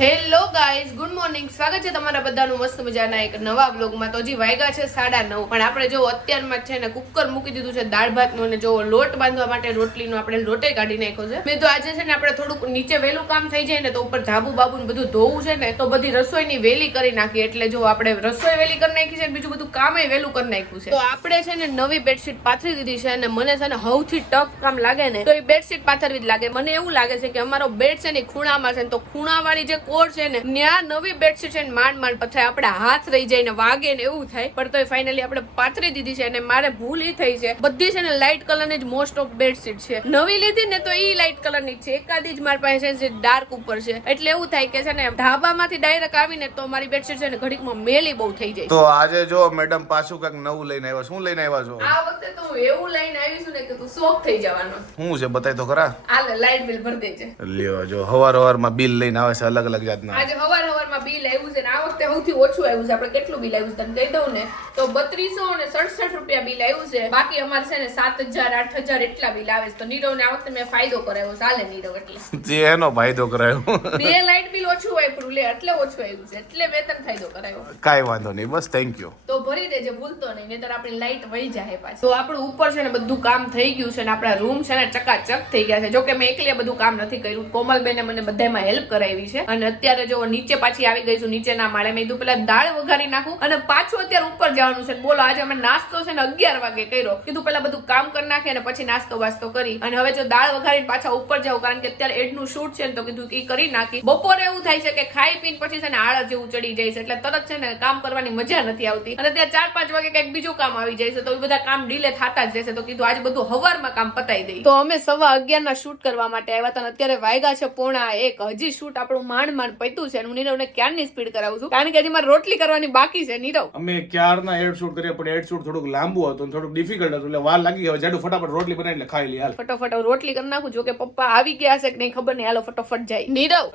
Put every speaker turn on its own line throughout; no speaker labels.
Hello guys, good morning. સ્વાગત છે તમારા બધાનું મસ્ત મજાના એક નવા વ્લોગમાં. તો હજી વાગ્યા છે સાડા નવ. પણ આપણે જો અત્યારમાં છે ને કુકર મૂકી દીધું છે, દાળ ભાતનું અને જો લોટ બાંધવા માટે રોટલીનો આપણે લોટે કાઢી નાખ્યો છે. મેં તો આજે છે ને આપણે થોડુંક નીચે વહેલું કામ થઈ જાય ને તો ઉપર ધાબુ બાબુને બધું ધોવું છે ને તો બધી રસોઈની વેલી કરી નાખી. એટલે જો આપણે રસોઈ વેલી કરી નાખી છે બીજું બધું કામે વહેલું કરી નાખ્યું છે. તો આપણે છે ને નવી બેડશીટ પાથરી દીધી છે અને મને છે ને સૌથી ટફ કામ લાગે ને તો એ બેડશીટ પાથરવી જ લાગે. મને એવું લાગે છે કે અમારો બેડ છે ને ખૂણામાં છે ને તો ખૂણાવાળી જે કોર છે ને ત્યાં નવી બેડશીટ છે ને માંડ માંડ પછી આપણે હાથ રહી જાય ને વાગે ને એવું થાય. પણ તો ફાઇનલી આપણે પાથરી દીધી છે અને મારે ભૂલ એ થઈ છે. બધી છે ને લાઇટ કલરની જ મોસ્ટ ઓફ બેડશીટ છે. નવી લીધી ને તો એ લાઇટ કલરની જ છે. એકાદી જ મારી પાસે છે જે ડાર્ક ઉપર છે. એટલે એવું થાય કે છે ને ધાબામાંથી ડાયરેક્ટ આવીને તો મારી બેડશીટ છે ને ઘડીકમાં મેલી બહુ થઈ જાય
તો આજે જો મેડમ પાછું કંઈક નવું લઈને આવ્યા શું લઈને આવ્યા છો?
આ વખતે તો એવું લઈને આવીશું ને કે તું શોખ થઈ જવાનો.
શું છે? બતાય તો ખરા.
હાલ લાઇટ બિલ ભરી દેજે.
લ્યો જો હવાર હવારમાં બિલ લઈને આવે છે અલગ અલગ જાતના
આજે હવાર હવારમાં બિલ આવ્યું છે ને આ વખતે સૌથી ઓછું આવ્યું છે. આપણે કેટલું બિલ આવ્યું છે તમને કહી દઉં ને? તો બત્રીસો અને સડસઠ રૂપિયા બિલ આવ્યું છે. બાકી અમારે છે ને સાત હજાર આઠ હજાર એટલા બિલ આવે છે. તો નીરવ ને આ વખતે મેં ફાયદો કરાવ્યો ચાલે નીરવ એટલે.
જે એનો ફાયદો કરાયો.
બે લાઇટ બિલ ઓછું વાપર્યું લે એટલે ઓછું આવ્યું છે. એટલે મેં ત્રણ ફાયદો કરાયો.
કાઈ વાંધો નહીં બસ થેન્ક યુ
તો ભરી દેજે ભૂલતો નહીં નહીતર આપણી લાઇટ વહી જાય પાછી. તો આપણું ઉપર છે ને બધું કામ થઈ ગયું છે ને આપણા રૂમ છે ને ચકાચક થઈ ગયા છે. જો કે મેં એકલે બધું કામ નથી કર્યું. કોમલબેને મને બધામાં હેલ્પ કરાવી છે. અને અત્યારે જો નીચે પાછી આવી ગઈ છું નીચેના માળે મેં કીધું પેલા દાળ વઘારી નાખું અને પાછું અત્યારે ઉપર જવાનું છે. બોલો, આજે અમે નાસ્તો છે ને અગિયાર વાગે કર્યો. કીધું પેલા બધું કામ કરી નાખે અને પછી નાસ્તો વાસ્તો કરી. અને હવે જો દાળ વઘારીને પાછા ઉપર જાવ કારણ કે અત્યારે એડનું શૂટ છે ને તો કીધું એ કરી નાખી. બપોરે એવું થાય છે કે ખાઈ પીને પછી છે ને આળસ જેવું ચડી જાય છે. એટલે તરત છે ને કામ કરવાની મજા નથી આવતી. અને ત્યાં ચાર પાંચ વાગે કંઈક બીજું કામ આવી જાય છે, તો એ બધા કામ ડીલે થતા જ રહેશે. તો કીધું આજે બધું હવારમાં કામ પતાવી દઈ તો અમે સવા અગિયાર ના શૂટ કરવા માટે આવ્યા હતા અને અત્યારે વાયગા છે પોણા એક. હજી શૂટ આપણું માંડ માંડ પૈતું છે હું નીરવને ક્યારની સ્પીડ કરાવું છું? કારણ કે હજી મારે રોટલી કરવાની બાકી છે નીરવ.
અમે ક્યારના એડ શૂટ કર્યા પણ એડ શૂટ થોડુંક લાંબુ હતું અને થોડુંક ડિફિકલ્ટ હતું એટલે વાર લાગી હવે જાડું ફટાફટ રોટલી બનાવી એટલે ખાઈ લે હાલ.
ફટાફટ રોટલી કરી નાખું જો કે પપ્પા આવી ગયા છે કે નહીં ખબર નહીં. હાલો ફટાફટ જાય. નીરવ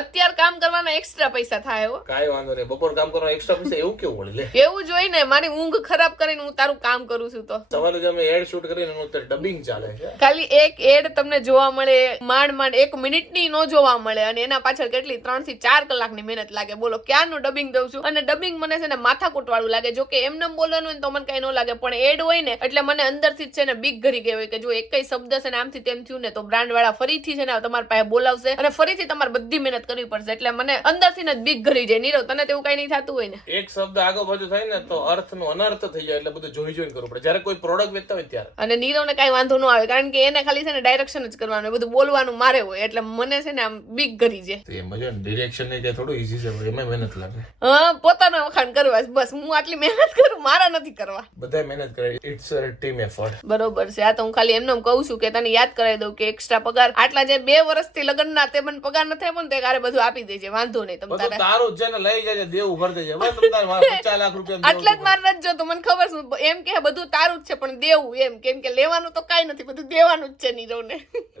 અત્યાર કામ કરવાના એક્સ્ટ્રા પૈસા થાય હો.
કાઈ વાંધો નહીં. બપોર કામ કરવાના એક્સ્ટ્રા પૈસા એવું કેવું મળે લે.
એવું જોઈને મારી ઊંઘ ખરાબ કરીને હું તારું કામ કરું છું તો.
સવારે જે અમે એડ શૂટ કરીને એનું અત્યારે ડબિંગ ચાલે છે.
ખાલી એક એડ તમને જોવા મળે માંડ માંડ એક મિનિટની નો જોવા મળે અને એના પાછળ કેટલી ત્રણથી ચાર કલાકની મહેનત લાગે. બોલો ક્યારનું ડબિંગ દઉં છું? અને ડબિંગ મને છે ને માથાકૂટ વાળું લાગે. જો કે એમને બોલવાનું હોય તો મને કઈ ન લાગે પણ એડ હોય ને એટલે મને અંદરથી જ છે ને બીક ઘરી ગઈ હોય કે જો એક શબ્દ છે ને આમથી તેમ થયું ને તો બ્રાન્ડ વાળા ફરીથી છે ને તમારા પાસે બોલાવશે અને ફરીથી તમારે બધી મહેનત કરવી પડશે. એટલે મને અંદરથી ને બીક ઘરી જાય. નીરવ તને તેવું કઈ નહીં થતું હોય ને?
એક શબ્દ આગળ બાજુ થાય ને તો અર્થનો અનર્થ થઈ જાય એટલે બધું જોઈ જોઈને કરવું પડે. જ્યારે કોઈ પ્રોડક્ટ વેચતા હોય ત્યારે.
અને નીરવને કઈ વાંધો ન આવે કારણ કે એને ખાલી છે ને ડાયરેક્શન જ કરવાનું બધું બોલવાનું મારે હોય એટલે મને છે ને આમ બીક ઘરી જાય.
એમાં જો ડિરેક્શન ને ત્યાં થોડું ઈઝી છે એમાં મહેનત લાગે.
હા પોતાના વખાણ કરવા બસ હું આટલી મહેનત કરું મારા નથી કરવા.
બધા મહેનત કરે ઇટ્સ અ ટીમ એફર્ટ
બરોબર છે આ તો હું ખાલી એમને કહું છું કે તને યાદ કરાવી દઉં કે એક્સ્ટ્રા પગાર આટલા જે બે વર્ષથી લગ્નના તે મને પગાર નથી આપ્યો ને તે કારે બધું આપી દેજે વાંધો નહીં તમે તારે.
તારું જ ને લઈ જજે દેવું ભરી દેજે બસ તમ તારે મારે પચાસ લાખ રૂપિયા
આટલા જ મારે નથી જોતું મને ખબર છે એમ કે બધું તારું જ છે પણ દેવું એમ કેમ કે લેવાનું તો કાઈ નથી બધું દેવાનું જ છે નીરવને.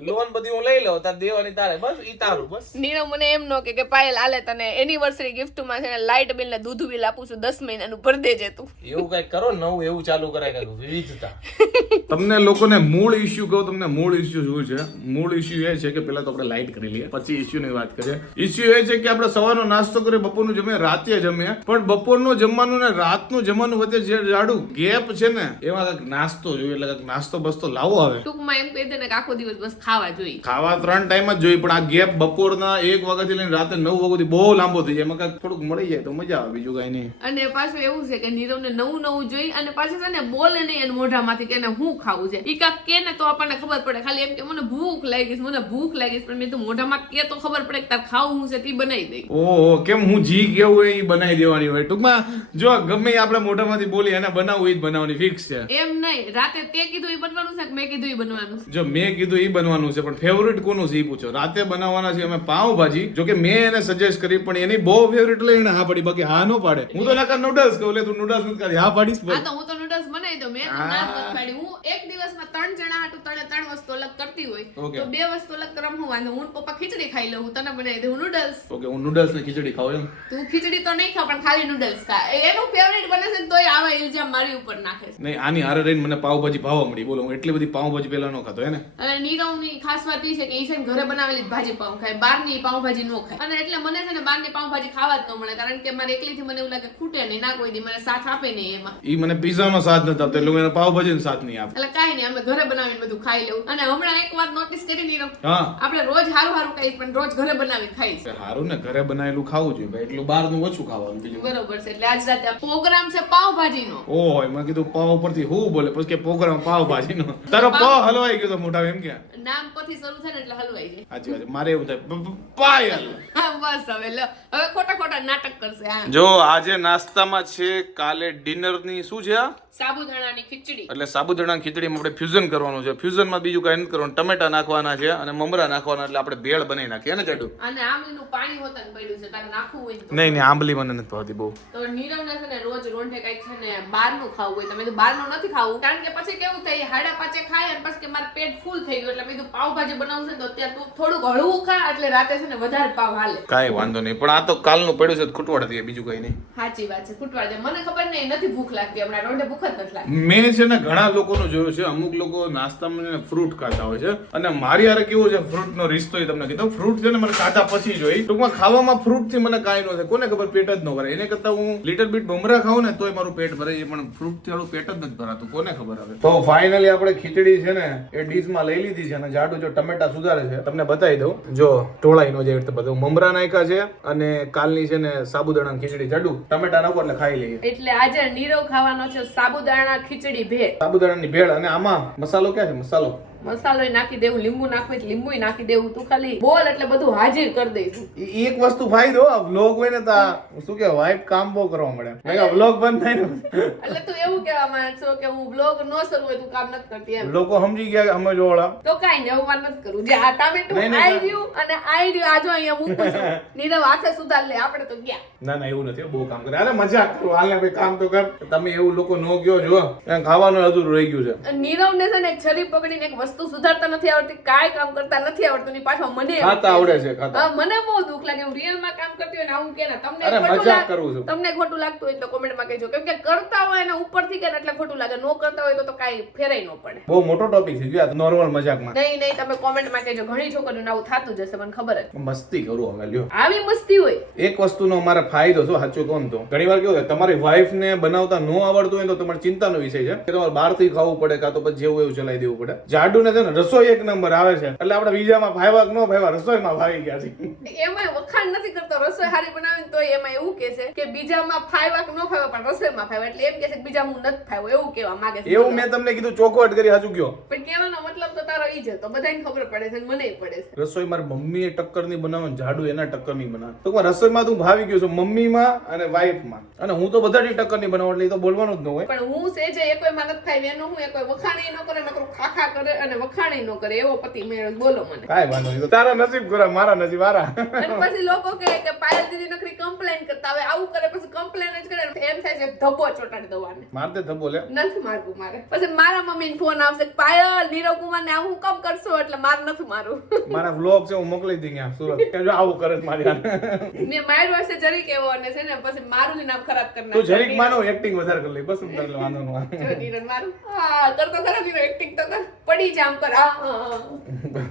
લોન બધી હું લઈ લઉં તાર દેવાની તારે બસ ઈ તારું બસ.
નીરવ મને એમ નો કે કે પાયલ આલે તને એનિવર્સરી ગિફ્ટમાં છે ને લાઇટ બિલ ને દૂધ બિલ આપું છું દસ મહિનાનું ભર દેજે તું.
એવું કઈ કરો નવું એવું ચાલુ કરાય કઈ વિવિધતા.
તમને લોકોને મૂળ ઇસ્યુ કહું તમને મૂળ ઇસ્યુ શું છે. મૂળ ઇસ્યુ એ છે કે પેલા તો આપણે લાઈટ કરી લઈએ પછી ઇસ્યુ ની વાત કરીએ. ઇસ્યુ એ છે કે આપણે સવારનો નાસ્તો કરીએ બપોરનું જમીએ રાતે જમીએ. પણ બપોરનું જમવાનું ને રાતનું જમવાનું વચ્ચે જે જાડું ગેપ છે ને એમાં કંઈક નાસ્તો જોઈએ એટલે કંઈક નાસ્તો બસ્તો લાવો આવે
ટૂંકમાં એમ કહી દે ને આખો દિવસ બસ ખાવા જોઈએ.
ખાવા ત્રણ ટાઈમ જ જોઈએ પણ આ ગેપ બપોરના એક વાગ્યાથી લઈને રાતે નવ વાગ્યાથી બહુ લાંબો થઈ જાય. મકા થોડુંક મળી જાય તો મજા આવે બીજું કાંઈ નહીં.
અને પાછું એવું છે કે નીરવને નવું નવું જોઈ અને પાછું છે ને બોલે નહીં એને મોઢામાંથી કે હું ખાવું છે. ઈ કાંક કે ને તો આપણને ખબર પડે. ખાલી એમ કે મને ભૂખ લાગી મને ભૂખ લાગી પણ મેં તો મોઢામાં કે તો ખબર પડે કે તાર ખાવું છે તે બનાવી દઈ
ઓહો કેમ હું જી કેવું એ બનાવી દેવાની હોય? ટૂંકમાં જો ગમે આપણે મોઢામાંથી બોલી એને બનાવવું એ જ બનાવવાની ફિક્સ છે.
એમ નહીં. રાતે તે કીધું એ બનવાનું છે કે મેં કીધું એ બનવાનું છે?
જો મેં કીધું એ બનવાનું છે પણ ફેવરિટ કોનું છે એ પૂછો? રાતે બનાવવાના છે અમે પાવભાજી જો કે મેં એને સજેસ્ટ કરી પણ એની બહુ ફેવરિટ લઈને હા પાડી. બાકી હા નો પાડે. હું તો નાકા નૂડલ્સ કહું તું નૂડલ્સ નથી ખાધી. હા પાડીશ
હા તો હું તો નૂડલ્સ બનાવી દઉં. મેં તો ના નથી પાડી. હું એક દિવસમાં ત્રણ જણા હાટુ ત્રણે ત્રણ વસ્તુ અલગ કરતી હોય. તો બે વસ્તુ અલગ કરમ હું વાંધો. હું પપ્પા ખીચડી ખાઈ લઉં. હું તને બનાવી દઉં નૂડલ્સ
ઓકે હું નૂડલ્સ ને ખીચડી ખાવ એમ?
તું ખીચડી તો નહીં ખા પણ ખાલી નૂડલ્સ ખા. એ- એનું ફેવરિટ બને છે તોય આવા ઇલ્ઝામ મારી ઉપર નાખે છે.
નહીં આની હારે રહીને મને પાવભાજી ભાવવા મળી. બોલો હું એટલી બધી પાવભાજી પહેલા નો ખાતો હે ને?
અને નીરવની ખાસ વાત એ છે કે ઈ છે ઘરે બનાવેલી ભાજી પાઉં ખાય. બહારની પાઉંભાજી નો ખાય. અને એટલે મને છે ને બહારની પાઉંભાજી ખાવા જ ન મળે કારણ કે મારે એકલીથી મને એવું લાગે ખૂટે નહીં ના કોઈ દી મને સાથ આપે નહીં એમાં.
ઈ મને pizza નો સાથ નથી આપતો એટલે હું એને સાથ નહીં આપે.
એટલે કાંઈ નહીં અમે ઘરે બનાવીને બધું ખાઈ લેવું. અને હમણાં એક વાત નોટિસ કરી
નહીં
આપણે રોજ હારું હારું ખાઈ પણ રોજ ઘરે બનાવીને ખાઈશ
હારું ને ઘરે બનાવેલું ખાવું જોઈએ ભાઈ એટલું બહારનું ઓછું ખાવાનું બીજું.
બરોબર છે એટલે આજ રાતે પ્રોગ્રામ છે પાવભાજીનો
ઓહો મેં કીધું પાવ પરથી હું બોલે પછી કે પ્રોગ્રામ પાવભાજી નો તારો પ હલવાઈ ગયો તો મોટા એમ કે?
નામ પરથી શરૂ થાય ને એટલે હલવાઈ જાય.
સાચી વાત મારે એવું થાય પ- પ- પાયલ
હા બસ હવે લો. હવે ખોટા ખોટા નાટક કરશે
જો આજે નાસ્તામાં છે કાલે ડિનરની શું છે આ?
સાબુદાણાની ખીચડી.
એટલે સાબુદાણા ખીચડીમાં આપણે ફ્યુઝન કરવાનું છે. ફ્યુઝનમાં બીજું કાંઈ નથી કરવાનું. ટમેટા નાખવાના છે અને મમરા નાખવાના એટલે આપણે ભેળ બનાવી નાખીએ. ને જાડુ?
અને આમલીનું પાણી હોતન પડ્યું છે તારે નાખવું હોય
નહીં નહીં આંબલી મને નથી ભાવતી બહુ.
તો નીરવને છે ને રોજ રોંઢે કાંઈક છે ને બહારનું ખાવું હોય. તમે તો બહારનું નથી ખાવું. કારણ કે પછી કેવું થાય હાડા પાચે ખાય અને પછી કે મારું પેટ ફૂલ થઈ ગયું એટલે મેં કીધું પાવભાજી બનાવું છે તો અત્યારે તું થોડુંક હળવું ખા એટલે રાતે છે ને વધારે પાવ હાલે.
કાંઈ વાંધો નહીં. પણ આ તો કાલનું પડ્યું છે ખૂટવાડ દઈએ બીજું કંઈ નહીં.
સાચી વાત છે ખૂટવાડ દે મને ખબર નહીં નથી ભૂખ લાગતી હમણાં. રોંઢે ભૂખ
મેં છે ને ઘણા લોકોનું જોયું છે અમુક લોકો નાસ્તામાં ફ્રૂટ ખાતા હોય છે. અને મારી હારે કેવું છે ફ્રૂટનો રિસ્તો એ તમને કીધો. ફ્રૂટ છે ને મને ખાધા પછી જોઈ ટૂંકમાં ખાવામાં ફ્રૂટથી મને કાંઈ ન થાય. કોને ખબર પેટ જ ન ભરાય. એને કરતા હું લિટર બીટ બમરા ખાઉં ને તોય મારું પેટ ભરાય છે પણ ફ્રૂટથી હારું પેટ જ નથી ભરાતું. કોને ખબર હવે? તો ફાઇનલી આપણે ખીચડી છે ને એ ડીશમાં લઈ લીધી છે અને જાડુ જો ટમેટા સુધારે છે તમને બતાવી દઉં. જો ઢોળાઈ નો જે રીતે બધું મમરા નાખ્યા છે અને કાલની છે ને સાબુદાણા ખીચડી જાડુ. ટમેટા નાખો એટલે ખાઈ લઈએ.
એટલે આજે નીરવ ખાવાનો છે સાબુદાણા ખીચડી ભેળ.
સાબુદાણાની ભેળ અને આમાં મસાલો ક્યાં છે? મસાલો.
મસાલો નાખી દેવું લીંબુ નાખવું લીંબુ નાખી દેવું તું ખાલી બોલ એટલે બધું હાજર કરી દઈશું.
એક વસ્તુ ફાયદો આ વ્લોગ હોય ને તો શું કે વાઇફ કામ બહુ કરવા મળે. મેં વ્લોગ બંધ થાય ને
એટલે તું એવું કહેવા માંગ છો કે હું વ્લોગ નો શરૂ હોય તું કામ નથી કરતી એમ.
લોકો સમજી ગયા અમે જોડા
તો કાંઈ ને એવું નથી કરું જે આ ટામેટું આઈ રહ્યું અને આઈ રહ્યું આજો અહીંયા મૂકું છું. નીરવ હાથે સુધાર લે આપણે તો ગયા.
ના ના એવું નથી બહુ કામ કરે. અરે મજા કરો. હાલ ને ભાઈ કામ તો કર. તમે એવું લોકો નો ગયો જો ખાવાનું અધૂરું રહી ગયું છે.
નીરવ ને છે ને છરી પકડીને એક વસ્તુ સુધારતા નથી આવડતી કાંઈ કામ કરતા નથી આવડતું ની પાછો મને
ખાતા આવડે છે. ખાતા.
મને બહુ દુખ લાગે હું રિયલમાં કામ કરતી હોય ને આવું કે ને તમને ખોટું
છું.
તમને ખોટું લાગતું હોય તો કોમેન્ટમાં કહેજો. કેમ કે કરતા હોય ને ઉપરથી કે એટલે ખોટું લાગે નો કરતા હોય તો તો કાંઈ ફેરાય ન પડે.
બહુ મોટો ટોપિક છે જો નોર્મલ મજાકમાં.
નહીં નહીં તમે કોમેન્ટમાં કહેજો. ઘણી છોકરીઓને આવું થતું જશે મને ખબર જ.
મસ્તી કરું હવે લ્યો.
આવી મસ્તી હોય.
એક વસ્તુનો અમારે ફાયદો શું સાચું કોણ તો. ઘણી વાર કેવું તમારી વાઈફ ને બનાવતા ન આવડતું હોય તો તમારે ચિંતાનો વિષય છે. કે તમારે બહારથી ખાવું પડે કાં તો પછી જેવું એવું ચલાવી દેવું પડે. જાડુ ને છે ને રસોઈ એક નંબર આવે છે. એટલે આપણે બીજામાં ભાવ્યા ન ભાવ્યા રસોઈમાં ભાવી ગયા છે.
એમાં વખાણ નથી કરતો રસોઈ સારી બનાવીને તો એમાં એવું કે છે કે બીજામાં ફાયવા ન ફાયવા પણ રસોઈમાં ફાયવા એટલે એમ કે છે કે બીજા હું નથી ફાયવો એવું કહેવા માંગે છે.
એવું મેં તમને કીધું ચોખવટ કરી હાજુ ગયો.
પણ કહેવાનો મતલબ તો તારો ઈ છે તો બધાને ખબર પડે છે મને પડે છે.
રસોઈ મારી મમ્મીએ ટક્કરની બનાવે ઝાડુ એના ટક્કરની બનાવે. તો રસોઈમાં તું ભાવી ગયો છો મમ્મીમાં અને વાઈફમાં. અને હું તો બધાની ટક્કરની બનાવું એટલે તો બોલવાનું જ ન હોય.
પણ હું છે જે માં નથી થાય એનો હું એ કોઈ વખાણી ન કરે નકરું ખાખા કરે અને વખાણી ન કરે એવો પતિ મેળવ બોલો મને.
કાઈ વાંધો નહીં. તારા નસીબ ખરા મારા નસીબ વારા
અને પછી લોકો કહે કે પાયલ દીદી નકરી કમ્પ્લેન કરતા હવે આવું કરે પછી કમ્પ્લેન જ કરે. એમ થાય છે ધબ્બો ચોટાડી દવાને.
મારતે ધબ્બો લે.
નથી મારવું મારે. પછી મારા મમ્મીને ફોન આવશે પાયલ નીરવ કુમાર ને આવું કમ કરશો? એટલે માર નથી મારું.
મારા વ્લોગ છે હું મોકલી દઈ ગયા સુરત. કે જો આવું કરે મારી મેં
ને માર્યો હશે જરીક એવો અને છે ને પછી મારું જ નામ ખરાબ કરી
તું
નાખ્યું.
જરીક માનો એક્ટિંગ વધારે કરી લઈ બસ હું તારે વાંધો ન
મારું. હા કરતો ખરા એક્ટિંગ તો કર. પડી જા આમ કર આ, આ,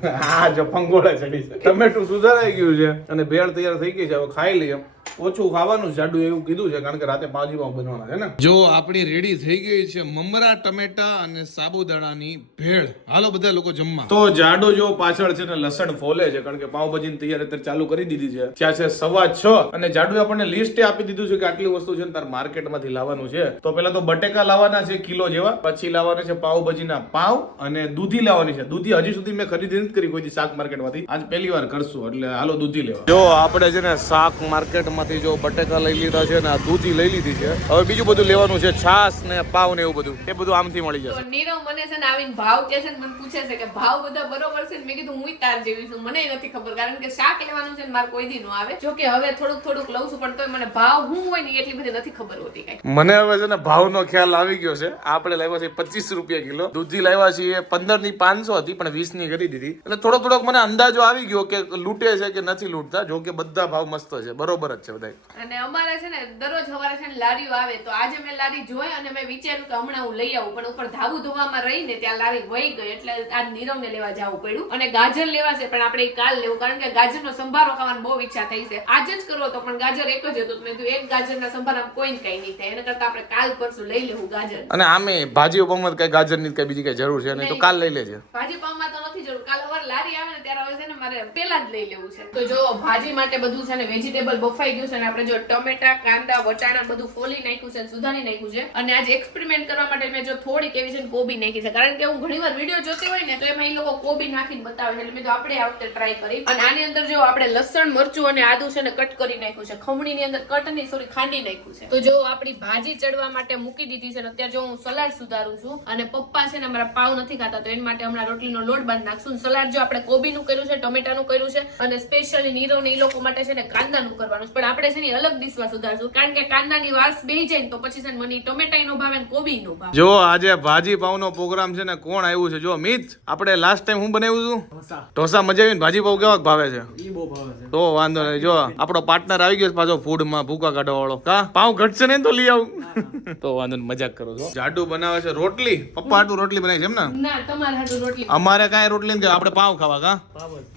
આ.
હા જો પંગોળા ચડી છે. ટમેટું સુધારાઈ ગયું છે? અને ભેળ તૈયાર થઈ ગઈ છે હવે ખાઈ લઈએ. ઓછું ખાવાનું જાડુ એવું કીધું છે કારણ કે રાતે પાજીમાં બનવાના છે ને. જો આપણી રેડી થઈ ગઈ છે મમરા ટમેટા અને સાબુદાણાની ભેળ. હાલો બધા લોકો જમવા. તો જાડો જો પાછળ છે ને લસણ ફોલે છે કારણ કે પાવભાજી તૈયારી અત્યારે ચાલુ કરી દીધી છે. ત્યાં છે સવા છ અને જાડુ આપણને લિસ્ટ આપી દીધું છે કે આટલી વસ્તુ છે ને તાર માર્કેટમાંથી લાવવાનું છે. તો પેલા તો બટેકા લાવવાના છે કિલો જેવા પછી લાવવાના છે પાવભાજીના પાવ અને દૂધી લાવવાની છે. દૂધી હજી સુધી મેં ખરીદી નથી કરી કોઈ શાક માર્કેટમાંથી. આજ પહેલી વાર કરશું એટલે હાલો દૂધી લેવા. જો આપણે છે ને શાક માર્કેટમાંથી આમાંથી જો બટેકા લઈ લીધા છે ને આ દૂધી લઈ લીધી છે. હવે બીજું બધું લેવાનું છે છાસ ને પાવ ને એવું બધું. એ બધું આમથી મળી જશે.
નીરવ મને છે ને આવીને ભાવ કે છે મને પૂછે છે કે ભાવ બધા બરોબર છે મેં કીધું હું તાર જેવી છું. મને નથી ખબર કારણ કે શાક લેવાનું છે ને મારે કોઈ દી નો આવે. જો કે હવે થોડુંક થોડુંક લઉં છું પણ તોય મને ભાવ હું હોય ને એટલી બધી નથી ખબર હોતી કઈ.
મને હવે છે ને ભાવનો ખ્યાલ આવી ગયો છે. આપણે લાવ્યા છે પચીસ રૂપિયા કિલો. દૂધી લાવ્યા છીએ પંદરની પાંચસો હતી પણ વીસની કરી દીધી. એટલે થોડો થોડોક મને અંદાજો આવી ગયો કે લૂંટે છે કે નથી લૂંટતા જો કે બધા ભાવ મસ્ત છે. બરોબર જ. છે બધા
અને અમારે છે ને દરરોજ સવારે છે ને લારીઓ આવે તો આજે મેં લારી જોઈ અને મેં વિચાર્યું કે હમણાં હું લઈ આવું પણ ઉપર ધાબુ ધોવામાં રહીને ત્યાં લારી વહી ગઈ એટલે આજ નીરવને લેવા જવું પડ્યું અને ગાજર લેવા છે પણ આપણે કાલ લેવું કારણ કે ગાજરનો સંભારો ખાવાની બહુ ઈચ્છા થઈ છે. આજે જ કરવો તો પણ ગાજર એક જ હતો મેં કીધું એક ગાજરના સંભારામાં કોઈ કઈ નહીં થાય એના કરતા આપણે કાલ પરસું લઈ લેવું ગાજર.
અને આમે ભાજી ઉપરમાં કઈ ગાજરની કઈ બીજી કઈ જરૂર છે નહીં તો કાલ લઈ લેજે.
ભાજી પાવમાં તો નથી જરૂર કાલ સવારે લારી આવે ને ત્યારે હવે છે ને મારે પેલા જ લઈ લેવું છે. તો જો ભાજી માટે બધું છે ને વેજીટેબલ બફાઈ ગયું છે અને આપણે જો ટમેટા, કાંદા, વટાણા બધું ફોલી નાખ્યું છે સુધારી નાખ્યું છે. અને આજે એક્સપેરિમેન્ટ કરવા માટે મેં જો થોડીક એવી છે કોબી નાખી છે. કારણ કે હું ઘણીવાર વીડિયો જોતી હોય ને તો એમાં એ લોકો કોબી નાખીને બતાવે છે. એટલે મેં તો આપણે આ વખતે ટ્રાય કરી. અને આની અંદર જો આપણે લસણ, મરચું અને આદુ છે ને કટ કરી નાખ્યું છે. ખમણીની અંદર કટ નહીં સોરી ખાંડી નાખ્યું છે. તો જો આપણી ભાજી ચડવા માટે મૂકી દીધી છે ને અત્યારે જો હું સલાડ સુધારું છું અને પપ્પા છે ને અમારા પાવ નથી ખાતા, તો એના માટે હમણાં રોટલીનો લોટ બાંધી નાખશું. સલાડ જો આપણે કોબીનું કર્યું છે, ટમેટાનું કર્યું છે અને સ્પેશિયલી નીરવ ને એ લોકો માટે છે ને કાંદાનું કરવાનું છે. પણ આપણે છે ને અલગ ડીશમાં સુધારશું. કારણ કે કાંદાની વાસ બેહી જાય ને તો પછી છે ને મને ટમેટા નો ભાવે ને કોબી નો ભાવે.
જો આજે ભાજી પાવનો પ્રોગ્રામ છે ને કોણ આવ્યું છે? જો મિત આપણે લાસ્ટ ટાઈમ હું બનાવ્યું હતું ઢોસા. મજા આવી ને ભાજી પાવ કેવા ભાવે છે? તો વાંધો નહીં. જો આપણો પાર્ટનર આવી ગયો છે પાછો ફૂડમાં ભૂકા કાઢવા વાળો. કા? પાવ ઘટશે ને તો લઈ આવું. તો વાંધો નહીં મજાક કરો છો. જાડુ બનાવે છે રોટલી? પપ્પા આટલું રોટલી બનાવી છે એમ ને?
ના તમારે હાટું રોટલી
અમારે કાંઈ રોટલી નથી આપણે પાવ ખાવા કા?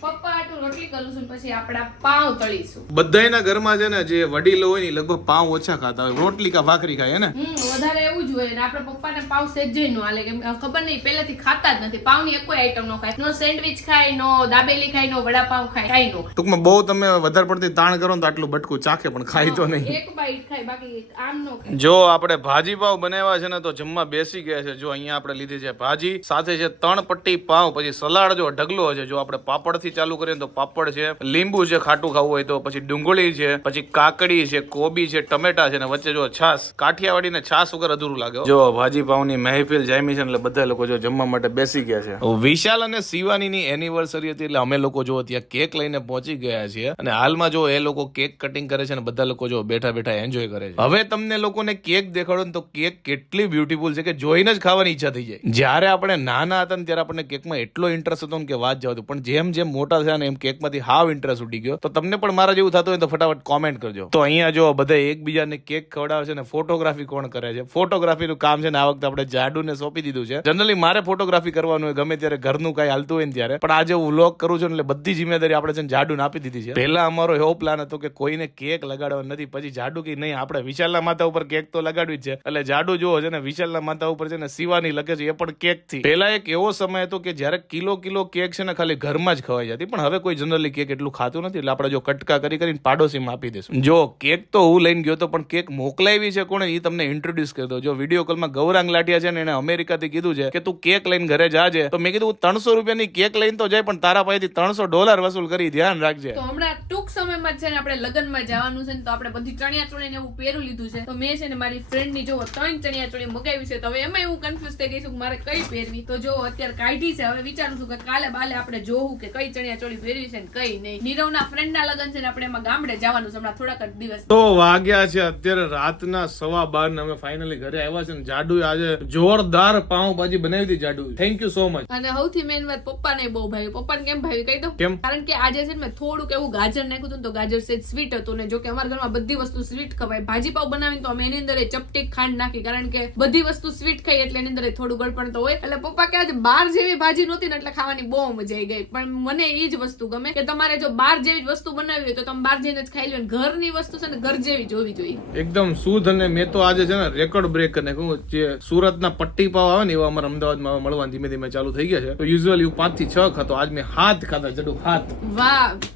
પપ્પા હાટું રોટલી કરું છું પછી આપણા પાવ તળીશું.
બધાના ઘરમાં છે ને જે વડીલો હોય ને લગભગ પાઉં ઓછા ખાતા હોય. રોટલી કા ભાખરી ખાય ને?
વધારે એવું જ હોય. ને આપણા પપ્પાને પાવ સેજે નો હાલે. કેમ ખબર નહીં પહેલેથી ખાતા જ નથી. પાઉં ની કોઈ આઈટમ નો ખાય. નો સેન્ડવિચ ખાય નો દાબેલી ખાય નો વડાપાઉં ખાય ખાય નો.
ટૂંકમાં બહુ તમે વધારે પડતી તાણ કરો ને તો આટલું બટકું ચાખે પણ ખાય તો નહીં.
એક બાઈટ ખાય બાકી આમ નો ખાય.
જો આપણે ભાજી પાઉં બનાવ્યા છે ને તો જમવા બેસી ગયા છે. જો અહીંયા આપણે લીધી છે ભાજી સાથે છે ત્રણ પટ્ટી પાઉં પછી સલાડ જો ઢગલો છે. જો આપણે પાપડથી ચાલુ કરીએ તો પાપડ છે લીંબુ છે ખાટું ખાવું હોય તો પછી ડુંગળી છે પછી કાકડી છે કોબી છે ટમેટા છે ને વચ્ચે જો છાસ કાઠિયાવાડી ને છાસ વગર અધૂરું લાગે જો ભાજી પાવની મહેફિલ જામી છે એટલે બધા લોકો જો જમવા માટે બેસી ગયા છે. વિશાલ અને શિવાનીની એનિવર્સરી હતી એટલે અમે લોકો જો ત્યાં કેક લઈને પહોંચી ગયા છીએ અને હાલમાં જો એ લોકો કેક કટિંગ કરે છે ને બધા લોકો જો બેઠા બેઠા એન્જોય કરે છે. હવે તમને લોકોને કેક દેખાડો ને તો કેક કેટલી બ્યુટીફુલ છે કે જોઈને જ ખાવાની ઈચ્છા થઈ જાય. જ્યારે આપણે નાના હતા ને ત્યારે આપણને કેકમાં એટલો ઇન્ટરેસ્ટ હતો ને કે વાત જવા પણ જેમ જેમ મોટા થયા ને એમ કેકમાંથી હાવ ઇન્ટરેસ્ટ ઉડી ગયો. તો તમને પણ મારા જેવું થતું હોય તો ફટાફટ કોમેન્ટ કરજો. તો અહીંયા જો બધા એકબીજાને કેક ખવડાવે છે ને ફોટોગ્રાફી કોણ કરે છે? ફોટોગ્રાફીનું કામ છે ને આ વખતે આપણે જાડુને સોંપી દીધું છે. જનરલી મારે ફોટોગ્રાફી કરવાનું હોય, ગમે ત્યારે ઘરનું કાંઈ હાલતું હોય ને ત્યારે. પણ આજે હું વ્લોગ કરું છું એટલે બધી જિમ્મેદારી આપણે છે ને જાડુને આપી દીધી છે. પહેલા અમારો એવો પ્લાન હતો કે કોઈને કેક લગાડવા નથી, પછી જાડુ કે નહીં, આપણે વિશાલના માતા ઉપર કેક તો લગાડવી જ છે. એટલે જાડુ જોવો છે ને વિશાલના માતા ઉપર છે ને શિવાની લગે છે, એ પણ કેકથી. પહેલા એક એવો સમય હતો કે જ્યારે કિલો કિલો કેક છે ને ખાલી ઘરમાં જ ખવાઈ જતી, પણ હવે કોઈ જનરલી કેક એટલું ખાતું નથી. એટલે આપણે જો કટકા કરી કરીને પાડોશીમાં આપી દઈશું. જો કેક તો હું લઈને ગયો તો પણ કેક મોકલાવી છે કોણે એ તમને ઇન્ટ્રોડ્યુસ કરી દો જો વીડિયો કોલમાં ગૌરાંગ લાઠિયા છે ને એને અમેરિકાથી કીધું છે કે તું કેક લઈને ઘરે જાજે તો મેં કીધું ત્રણસો રૂપિયાની કેક લઈને તો જાય પણ તારા પાસેથી ત્રણસો ડોલર વસૂલ કરી ધ્યાન રાખજે.
તો હમણાં ટૂંક સમયમાં છે ને આપણે લગ્નમાં જવાનું છે ને તો આપણે બધી ચણિયા ચોળી ને એવું પહેરું લીધું છે. તો મેં છે ને મારી ફ્રેન્ડની જો ત્રણ ચણિયા ચોળી મગાવી છે. તો હવે એમાં એવું કન્ફ્યુઝ થઈ ગઈ છું કે મારે કઈ પહેરવી? તો જો અત્યારે કાઢી છે. હવે વિચારું છું કે કાલે બાલે આપણે જોવું કે કઈ ચણિયા ચોળી પહેરવી છે ને કઈ નહીં. નીરવના ફ્રેન્ડના લગ્ન છે ને આપણે એમાં ગામડે જવાનું છે. હમણાં થોડાક જ દિવસ
તો વાગ્યા છે અત્યારે રાતના સવા બાર ને અમે ફાઇનલી ઘરે આવ્યા છે ને જાડુ આજે જોરદાર પાઉંભાજી બનાવી હતી જાડુ થેન્ક યુ સો મચ
અને સૌથી મેન વાત પપ્પાને બહુ ભાઈ પપ્પાને કેમ ભાઈ કહી દઉં?
કેમ?
કારણ કે આજે છે ને મેં થોડુંક એવું ગાજર નાખ્યું હતું તો ગાજર સેજ સ્વીટ હતું ને જો કે અમારા ઘરમાં બધી વસ્તુ સ્વીટ ખવાય. ભાજી પાવ બનાવીને તો અમે એની અંદર એ ચપટી ખાંડ નાખી. કારણ કે બધી વસ્તુ સ્વીટ ખાઈ એટલે એની અંદર થોડું ગળપણ તો હોય. એટલે પપ્પા કે આજે બાર જેવી ભાજી નહોતી ને એટલે ખાવાની બહુ મજા આવી ગઈ. પણ મને એ જ વસ્તુ ગમે કે તમારે જો બાર જેવી જ વસ્તુ બનાવી હોય તો તમે બાર જઈને જ ખાઈ લો. અને ઘરની વસ્તુ છે ને ઘર જેવી જોવી જોઈએ.
એકદમ શુદ્ધ અને મેં તો આજે છે ને રેકોર્ડ બ્રેક કરીને કહું જે સુરતના પટ્ટી પાવ આવે ને એવા અમારા અમદાવાદમાં મળવા ધીમે ધીમે ચાલુ થઈ ગયા છે. તો યુઝ્યુઅલી હું પાંચથી છ ખાતો આજ મેં હાથ ખાધા જડું હાથ.
વાહ.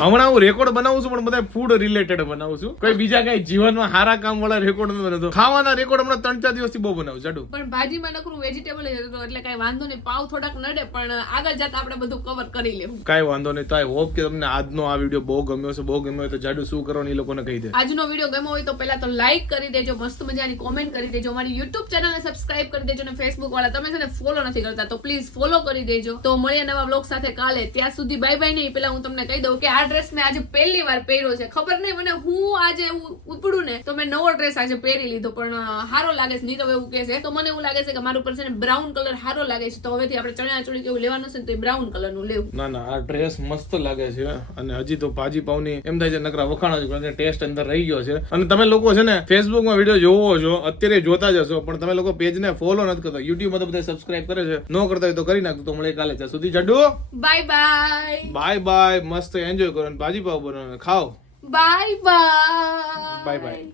હમણાં હું રેકોર્ડ બનાવું છું પણ બધા ફૂડ રિલેટેડ બનાવું છું. કોઈ બીજા કઈ જીવનમાં સારા કામ વાળા રેકોર્ડ નથી બનાવતો. ખાવાના રેકોર્ડ હમણાં ત્રણ ચાર દિવસથી બહુ બનાવું જાડું.
પણ ભાજીમાં નકરું વેજીટેબલ એટલે કઈ વાંધો નહીં પાવ થોડાક નડે પણ આગળ જતા આપણે બધું કવર કરી લેવું.
કઈ વાંધો નહીં તો આઈ હોપ કે તમને આજનો આ વીડિયો બહુ ગમ્યો છે બહુ ગમ્યો તો જાડુ શું કરવાનું એ લોકોને કહી દે.
આજનો વીડિયો ગમ્યો હોય તો પહેલા તો લાઈક કરી દેજો મસ્ત મજાની કોમેન્ટ કરી દેજો મારી યુટ્યુબ ચેનલને સબસ્ક્રાઇબ કરી દેજો અને ફેસબુક વાળા. તમે છે ને ફોલો નથી કરતા તો પ્લીઝ ફોલો કરી દેજો. તો મળીએ નવા બ્લોગ સાથે કાલે. ત્યાં સુધી બાય બાય નહીં પેલા હું તમને કહી દઉં કે આ ડ્રેસ મેં આજે પહેલી વાર પહેર્યો છે. ખબર નહીં મને હું આજે ઉપડું ને તો મેં નવો ડ્રેસ આજે પહેરી લીધો પણ હારો લાગે છે નીરવ એવું કહે છે. તો મને એવું લાગે છે કે મારું ઉપર છે ને બ્રાઉન કલર હારો લાગે છે. તો હવેથી આપણે ચણિયા ચોળી કેવું લેવાનું છે ને તો એ બ્રાઉન કલરનું લેવું.
ના ના આ ડ્રેસ મસ્ત લાગે છે અને હજી તો ભાજી પાવની એમ થાય છે નકરા વખાણ જ કરે ટેસ્ટ અંદર રહી ગયો છે. અને તમે લોકો છે ને ફેસબુકમાં વીડિયો જોવો છો અત્યારે જોતા જ હશો પણ તમે લોકો પેજ ને ફોલો નથી કરતા. યુટ્યુબમાં તો બધા સબસ્ક્રાઇબ કરે છે. ન કરતા હોય તો કરી નાખતો તો મળે કાલે ત્યાં સુધી. જાડુ
બાય બાય
બાય બાય મસ્ત એન્જોય કરો અને ભાજી પાવ બનાવો ખાઓ
બાય બાય
બાય બાય